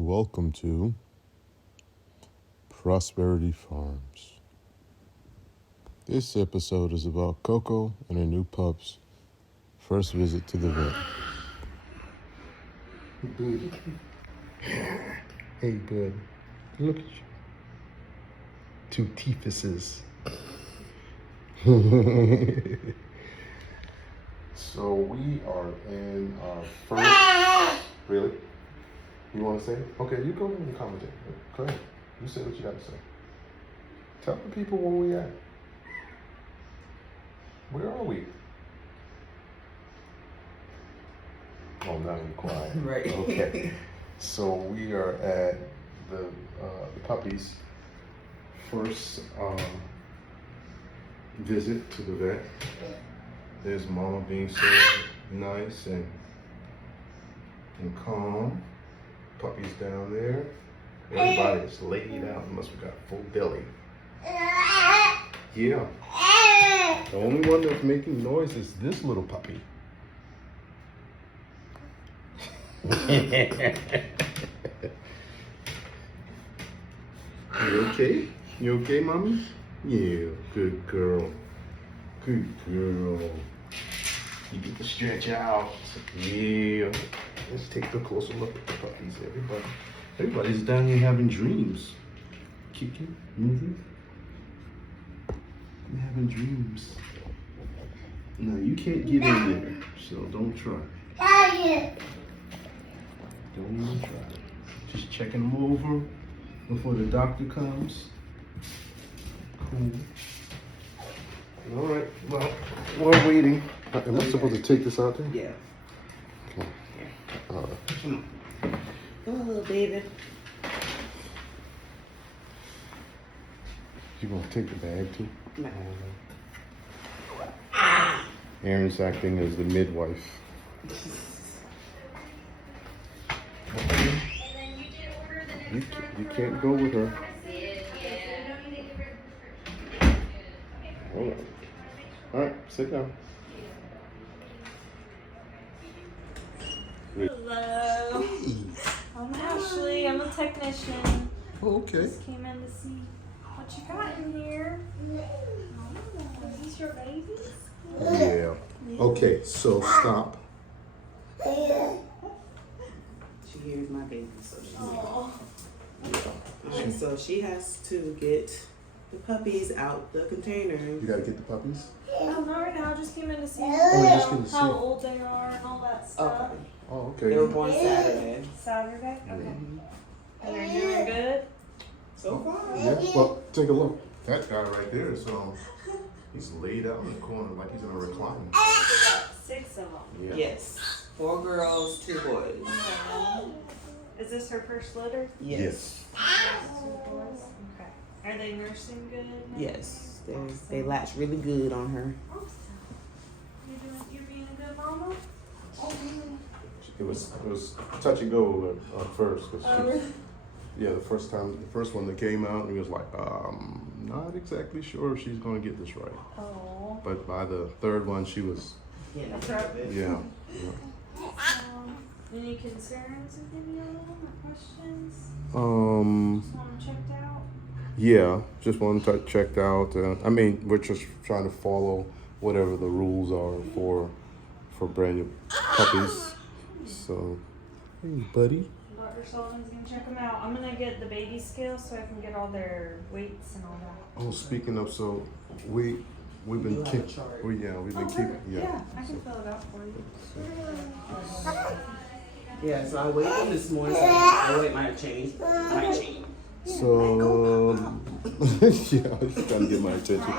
Welcome to Prosperity Farms. This episode is about Coco and her new pup's first visit to the vet. Bud. Hey, bud. Look at you. Two teethuses. So we are in our first... Really? You want to say it? Okay, you go ahead and commentate. Go ahead. You say what you got to say. Tell the people where we at. Where are we? Oh, now you're quiet. Right. Okay. So we are at the puppy's first visit to the vet. There's Mama being so nice and calm. Puppy's down there. Everybody is laid out. Must have got full belly. Yeah. The only one that's making noise is this little puppy. You okay? You okay, mommy? Yeah, good girl. Good girl. You get to stretch out. Yeah. Let's take a closer look at the puppies, everybody. Everybody's down here having dreams. Kicking, moving. They're having dreams. No, you can't get in there, so don't try. Don't even try. Just checking them over before the doctor comes. Cool. All right, well, we're waiting. Am I supposed to take this out there? Yeah. Okay. Come on. Come on, little baby. You gonna take the bag too? No. Aaron's acting as the midwife. You can't go with her. Hold on. All right, sit down. Hello. I'm Ashley. I'm a technician. Okay. Just came in to see what you got in here. Oh, are these your babies? Yeah. Okay, so stop. She hears my baby, so she Oh. Alright, so she has to get the puppies out the container. You gotta get the puppies? No, not right now. I just came in to see you just came to how see. old they are and all that stuff. Okay. Oh, okay. They were born Saturday. Saturday? Okay. Mhm. And they're doing good? So far. Yeah, well, take a look. That guy right there is, he's laid out in the corner like he's in a recliner. 6 of them. Yeah. Yes. 4 girls, 2 boys. Is this her first litter? Yes. 2 boys? Okay. Are they nursing good? now? Yes. They latch really good on her. Awesome. You're being a good mama? It was touch and go at first. 'Cause she- Really? yeah, the first one that came out, he was like, not exactly sure if she's gonna get this right. Oh. But by the third one, she was, That's right. yeah. Any concerns with any of them or questions? Just Yeah. want them checked out? Yeah, just one checked out. I mean, we're just trying to follow whatever the rules are for brand new puppies. So, hey, buddy. Dr. Sullivan's gonna check them out. I'm gonna get the baby scale so I can get all their weights and all that. Oh, speaking of, so we've been You have a keeping. chart. Well, yeah, we've been keeping. Yeah. I can fill it out for you. Yeah, so I weighed them this morning. So my weight might have changed. Might change. So, yeah, I was trying to get my attention.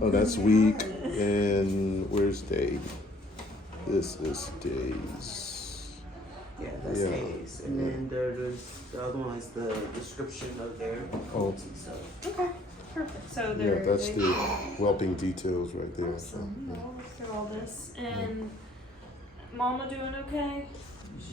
Oh, that's week. And where's day? This is days. Yeah, that's Yeah. days. And then the other one is the description of their Oh. and stuff. Okay, perfect. So Yeah, they're that's the whelping details right there. So, awesome. I'll look through all this. And Mama doing okay?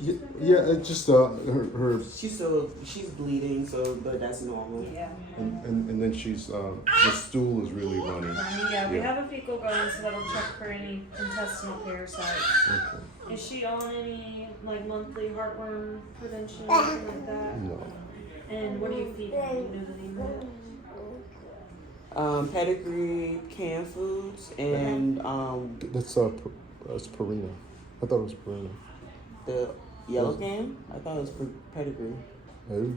Yeah, it's just her She's bleeding, so but that's normal. Yeah. and then she's the stool is really running. Yeah, we Yeah. have a fecal going, so that'll check for any intestinal parasites. Okay. Is she on any like monthly heartworm prevention or anything like that? No. And what do you feed her? Do you know the name of it? Pedigree, canned foods, and That's Purina. I thought it was Purina. the yellow can. I thought it was pedigree. Oh.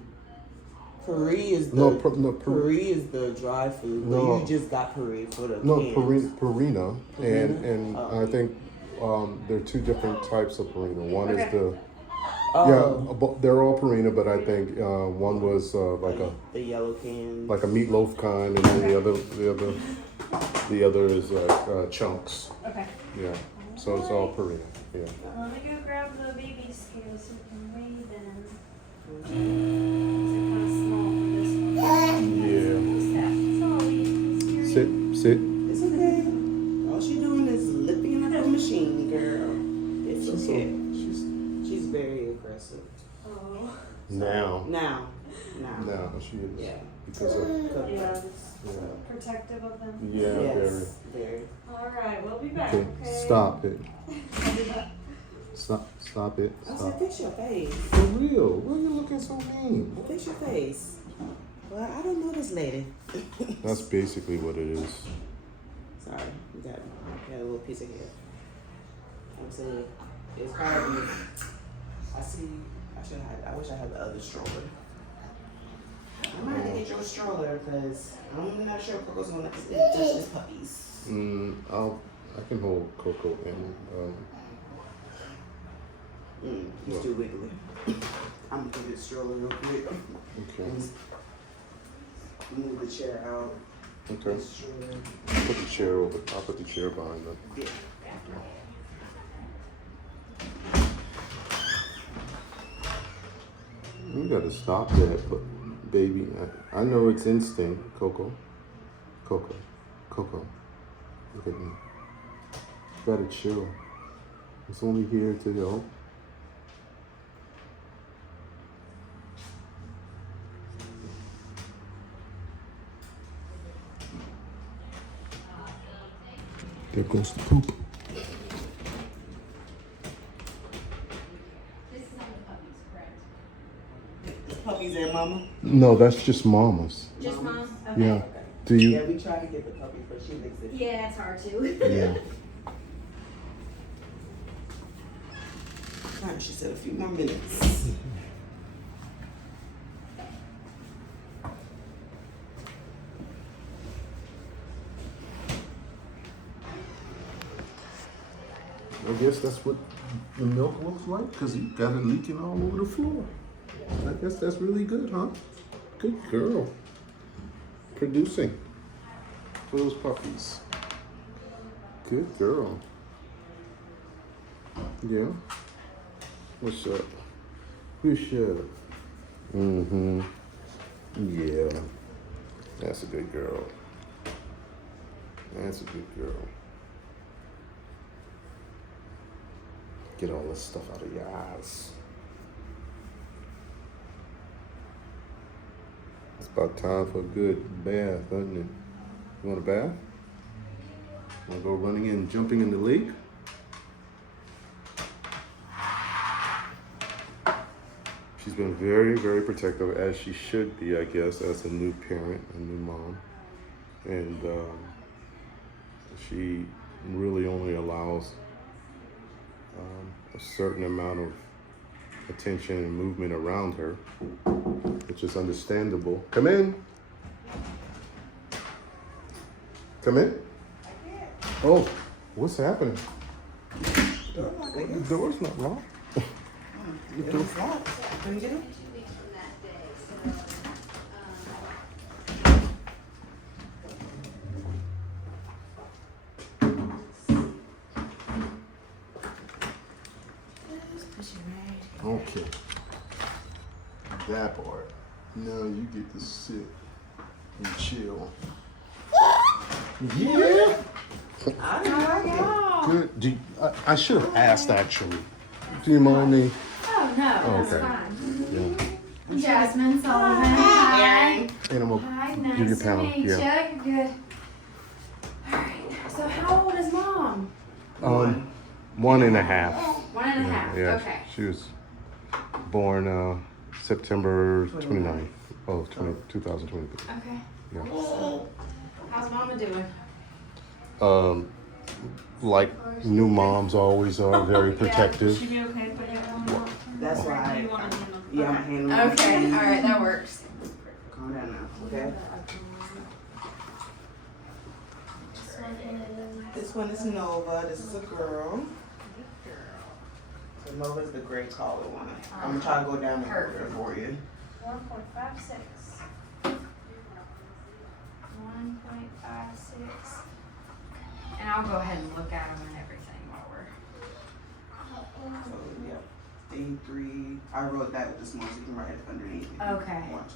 Puree is the No, puree is the dry food. But No. you just got puree for the No, cans. Purina, and Oh. I think there are two different types of Purina. One is Okay. but they're all Purina, but I think one was like the yellow can. a meatloaf kind, and then the other is like chunks. Okay. Yeah, so it's all Purina. Yeah. Let me go grab the baby scale so we can weigh them. It's kind of small for this one. Yeah. Sorry. Sit. It's okay. All she doing is lipping up a machine, girl. It's okay. She's very aggressive. Oh. Now Now. she is. Yeah. Because of Yeah, it's yeah. protective of them. Yeah. Yes. Very. All right, we'll be back. Okay. Okay. Stop it. Stop it. I said, Stop. fix your face. For real? Why are you looking so mean? Fix your face. Well, I don't know this lady. That's basically what it is. Sorry, we got a little piece of hair. I'm saying it's probably. I wish I had the other stroller. I might have to get you a stroller because I'm not sure Coco's gonna touch his puppies. I can hold Coco and He's too wiggly. I'm gonna get the stroller real quick. okay. Move the chair out. Okay. Stroller. Put the chair over. I'll put the chair behind them. Yeah. You gotta stop that, baby. I know it's instinct, Coco. Coco. Look at me. You gotta chill. It's only here to help. There goes the poop. Puppies there, Mama? No, that's just Mama's. Just mom? Okay. Yeah. Do you? Yeah, we tried to get the puppies, but she makes it. Yeah, it's hard to. Yeah. All right, she said a few more minutes. I guess that's what the milk looks like because you got it leaking all over the floor. I guess that's really good, huh? Good girl. Producing for those puppies. Good girl. Yeah. What's up? Who's up? Mm-hmm. Yeah. That's a good girl. That's a good girl. Get all this stuff out of your eyes. It's about time for a good bath, isn't it? You want a bath? Want to go running in, jumping in the lake? She's been very, very protective, as she should be, I guess, as a new parent, a new mom. And she really only allows a certain amount of attention and movement around her, which is understandable. Come in. Come in. Oh, what's happening? The door's not locked. It was locked. Can you get it? Okay. That part. Now you get to sit and chill. Yeah. Good. I should have asked actually. Do you mind me Oh, no, Oh, that's okay. fine. Yeah. Jasmine Sullivan. Hi. And I'm gonna Hi, give you a nice to panel. meet Yeah. you. You're good. Alright, so how old is mom? 1.5. 1.5, Yeah. okay. She was born September 29th of 2023. Okay. Yeah. So, how's mama doing? Like new moms always are, very protective. Should be okay if I get one. That's Or do why. you want to handle the Yeah, I'm front? handling it. Okay, alright, that works. Calm down now, okay? This one is Nova. This is a girl. So Nova is the gray collar one. I'm gonna try to go down the order for you. 1.56. 1.56. And I'll go ahead and look at them and everything while we're. So yeah, day 3. I wrote that this morning, so you can write it underneath if Okay. you want to.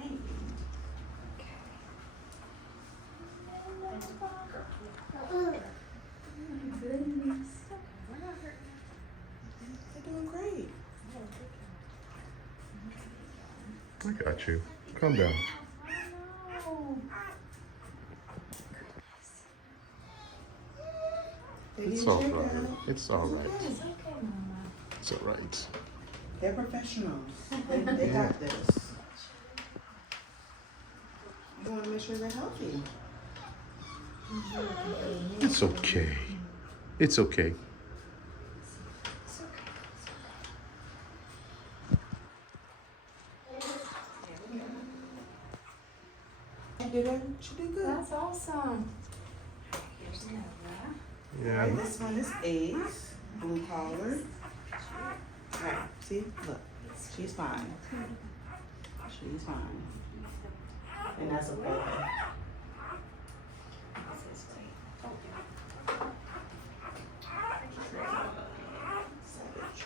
Hey. Goodness. They're doing great. I got you. Calm down. They It's did all check right. out. It's all right. It's okay, mama. It's all right. They're professionals. They got this. You want to make sure they're healthy. It's okay. It's okay. She did good. That's awesome. Here's Nova. Yeah. This one is Ace, blue collar. Alright, see, look, she's fine. She's fine. And that's okay. Savage.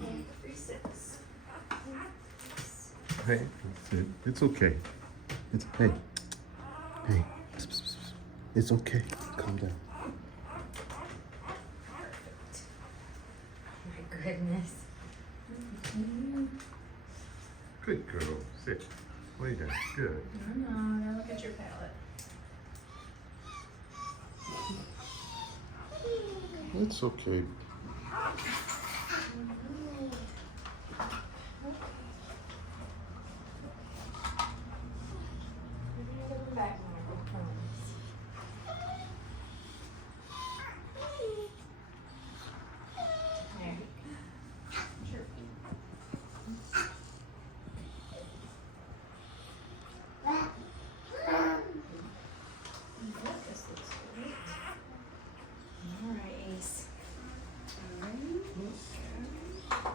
1.36. Hey, it's okay. It's hey. Hey. It's okay. Calm down. My goodness. Good girl. Sit. Lay down. Good. No, now look at your palate. It's okay. Back when I go promise. There you go. Sure. This looks great. Alright, Ace.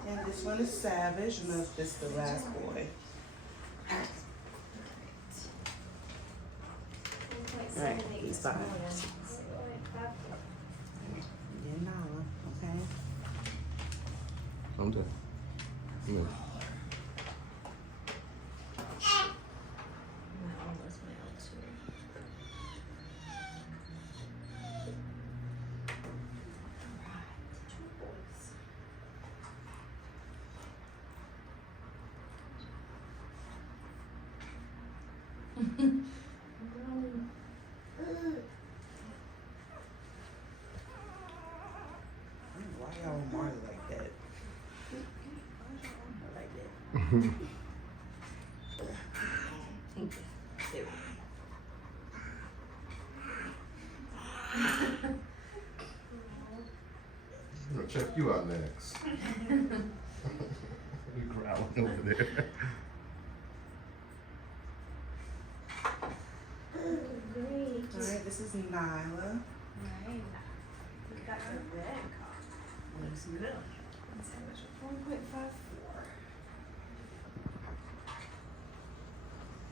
And this one is Savage, and this is the last boy. Alright, he's fine. And Nala, okay? Calm down. No. That one was male too. Alright, 2 boys. Why y'all Marley like that? I like that. I'm gonna check you out next. You growling over there. Great. Alright, this is Nyla. Right. We got her red car. Looks good. Let's have it 1.54.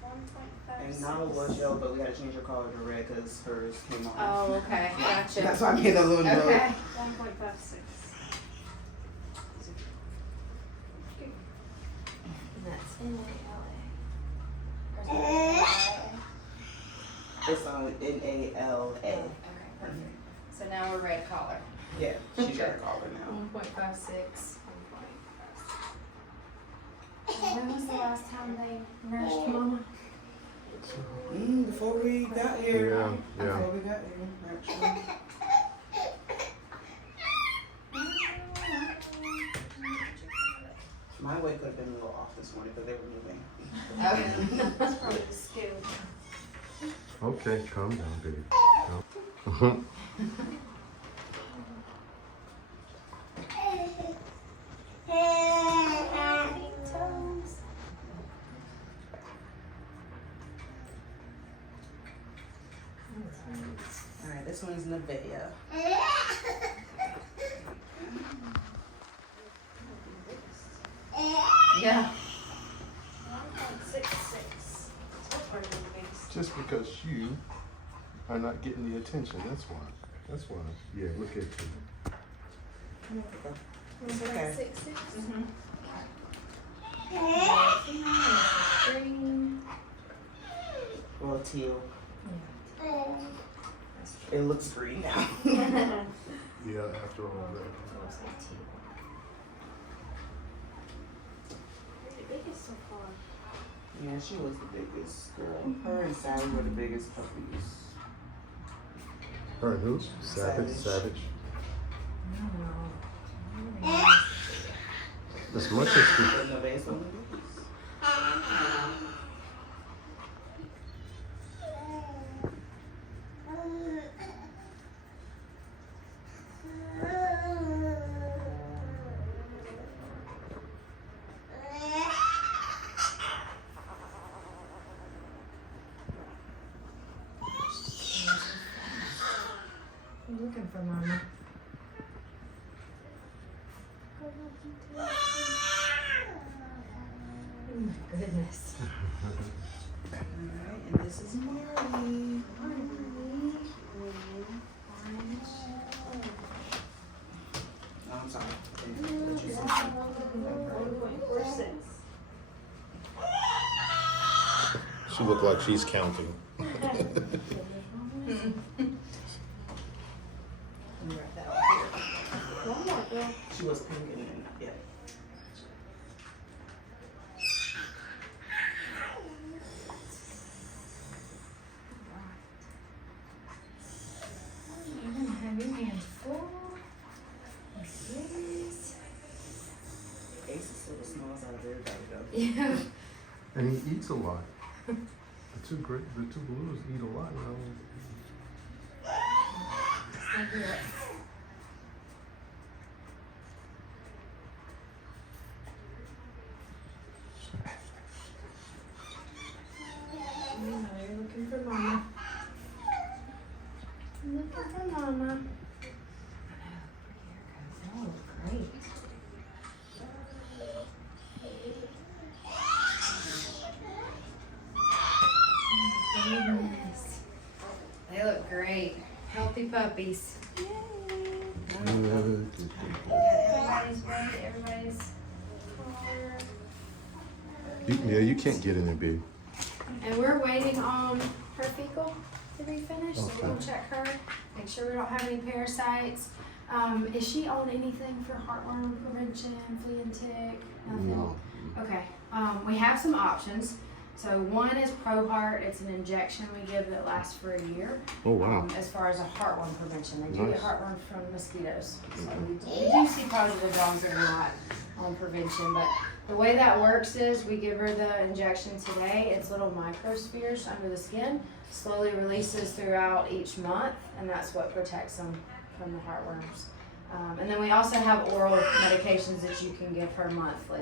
1.56. And Nala was yellow, but we had to change her color to red because hers came off. Oh, okay, gotcha. That's why I made a little note. Okay. 1.56. And that's N-A-L-A. It's on N-A-L-A. Okay, Perfect. So now we're ready to collar. Yeah, she got a collar now. 1.56. When was the last time they nursed Mama? Before we got here. Yeah, yeah. Before we got here, actually. My weight could have been a little off this morning, but they were moving. Okay. That's probably the skill. Okay, calm down, baby. Alright, this one's Nevaeh. Yeah. 1.66. That's pretty big. Just because you are not getting the attention, that's why. That's why. Yeah, look at you. It's okay. 1.66. Green. Well, teal. Yeah. It looks green now. Yeah, after all that. The biggest so far. Yeah, she was the biggest girl. Her and Sally were the biggest puppies. Her and who? Savage. Savage. No. As much as we, The Nevaeh's one of the biggest. I'm looking for Mama. Oh my goodness. Alright, and this is Marley. Oh, I'm sorry. What you said? 1.46. she looked like she's counting. Let me wrap that up here. One more, girl. She was pink and then, yeah. You're gonna have your hands full. Yes. Ace is still the smallest out of everybody though. Yeah. And he eats a lot. The two blues eat a lot, you know. I'll do it. You know you're looking for Mama. Looking for Mama. Oh, great. Goodness. They look great. Healthy puppies. Good. Everybody's weight, everybody's collar. Yeah, you can't get in there, babe. And we're waiting on her fecal to be finished, so Okay. we'll check her, make sure we don't have any parasites. Is she on anything for heartworm prevention, flea and tick? Nothing? No. Okay, we have some options. So one is ProHeart. It's an injection we give that lasts for a year. Oh, wow. As far as a heartworm prevention, they do Nice. get heartworm from mosquitoes. So we do see positive dogs that are not on prevention. But the way that works is we give her the injection today. It's little microspheres under the skin, slowly releases throughout each month, and that's what protects them from the heartworms. And then we also have oral medications that you can give her monthly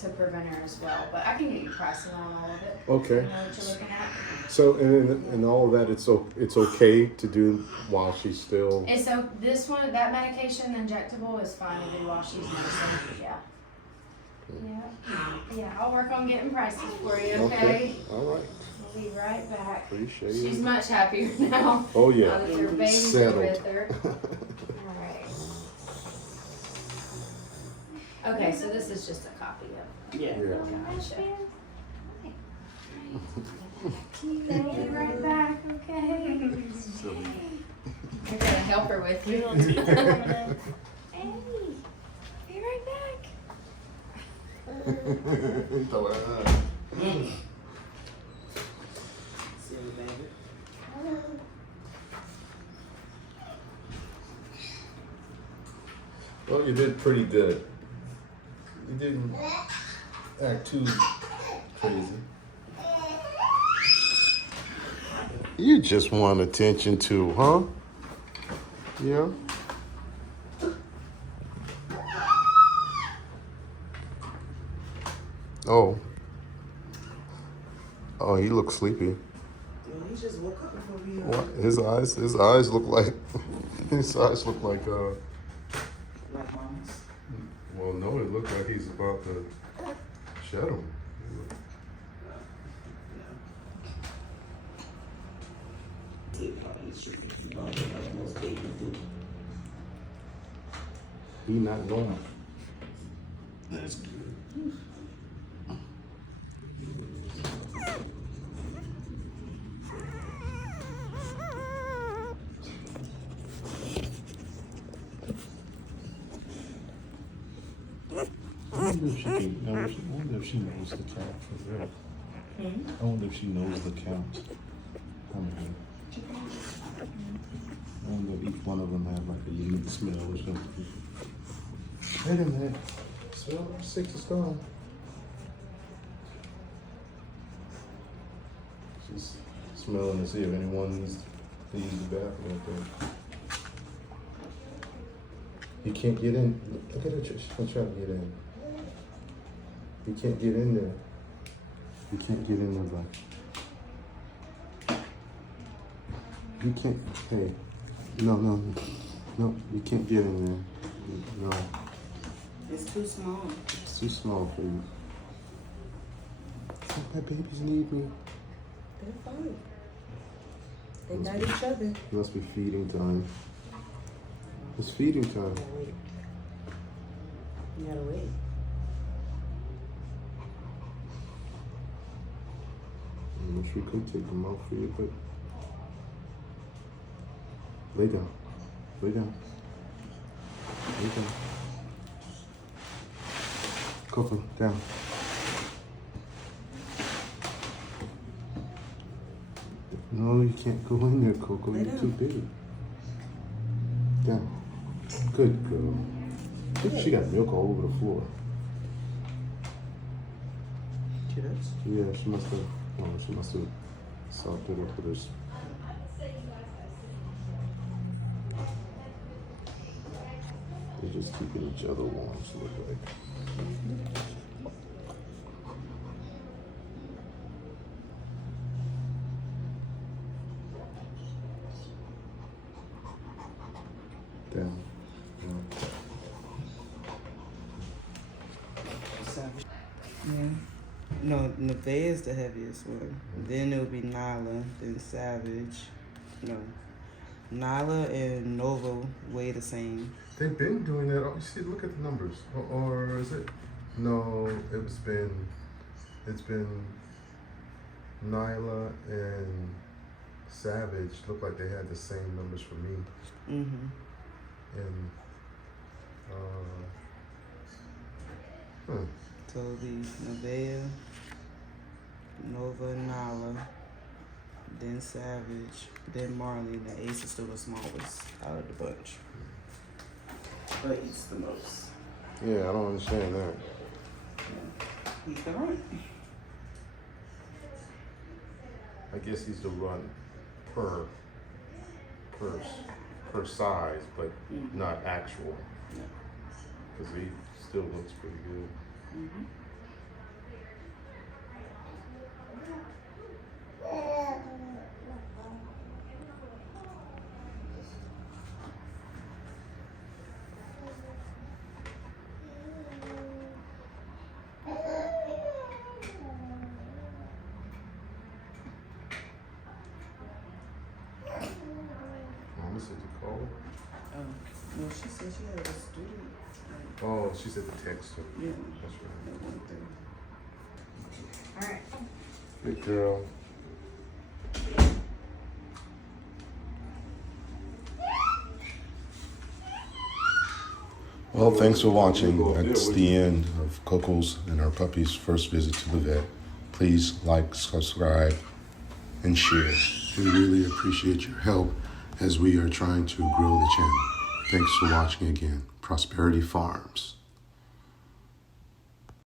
to prevent her as well. But I can get you pricing on all of it. Okay. You know what you're looking at. So, and all of that, it's okay to do while she's still. And so this one, that medication, injectable, is fine to do while she's nursing. Yeah. Yeah. I'll work on getting prices for you. Okay. All right. We'll be right back. Appreciate She's it. much happier now. Oh Now yeah. that her baby's Settled. with her. All right. Okay, so this is just a copy of. Yeah. Yeah. Gotcha. Right back, okay? Silly. Okay, helper with you. Little teeth are coming in. Hey, be right back. Silly baby. Well, you did pretty good. You didn't act too crazy. You just want attention too, huh? Yeah. Oh. Oh, he looks sleepy. Well, he just woke up before we. What? His eyes look like, his eyes look like, Like mama's. well, no, it looked like he's about to shed him. He not normal. That's good. I wonder if she knows the count for real. I wonder if she knows the count. How many? I wonder if each one of them have like a unique smell or something. Wait a minute. Smell number 6 is gone. She's smelling to see if anyone needs to use the bathroom up there. You can't get in. Look at her. She's gonna try to get in. You can't get in there. You can't get in there, but you can't. Hey, no, you can't get in there. No, It's too small. it's too small for you. My babies need me. They're fine. They got each other. It must be feeding time. It's feeding time. Gotta wait. You gotta wait. I'm sure you can take them out for you, but lay down. Lay down. Lay down. Coco, down. No, you can't go in there, Coco. Lay You're down. too big. Down. Good girl. Look, she got milk all over the floor. She does. Yeah, she must have sopped it up with her. They're just keeping each other warm, so look like. Down. Savage. Yeah. No, Nevaeh is the heaviest one. Then it would be Nyla, then Savage. No. Nyla and Nova weigh the same. They've been doing that. Oh, you see, look at the numbers. Or is it? No, it's been Nyla and Savage looked like they had the same numbers for me. Mm-hmm. And So it'll be Nevaeh, Nova, Nyla, then Savage, then Marley. The Ace is still the smallest out of the bunch. But he's the most. yeah, I don't understand that. He's the runt. I guess he's the run per size, but not actual. Yeah. Because he still looks pretty good. Mm-hmm. Mama said you called. No, she said she had a student. Oh, she said the text her. Yeah. That's right. That one thing. All right. Good girl. Well, thanks for watching. That's the end of Coco's and our puppy's first visit to the vet. Please like, subscribe, and share. We really appreciate your help as we are trying to grow the channel. Thanks for watching again. Prosperity Farms.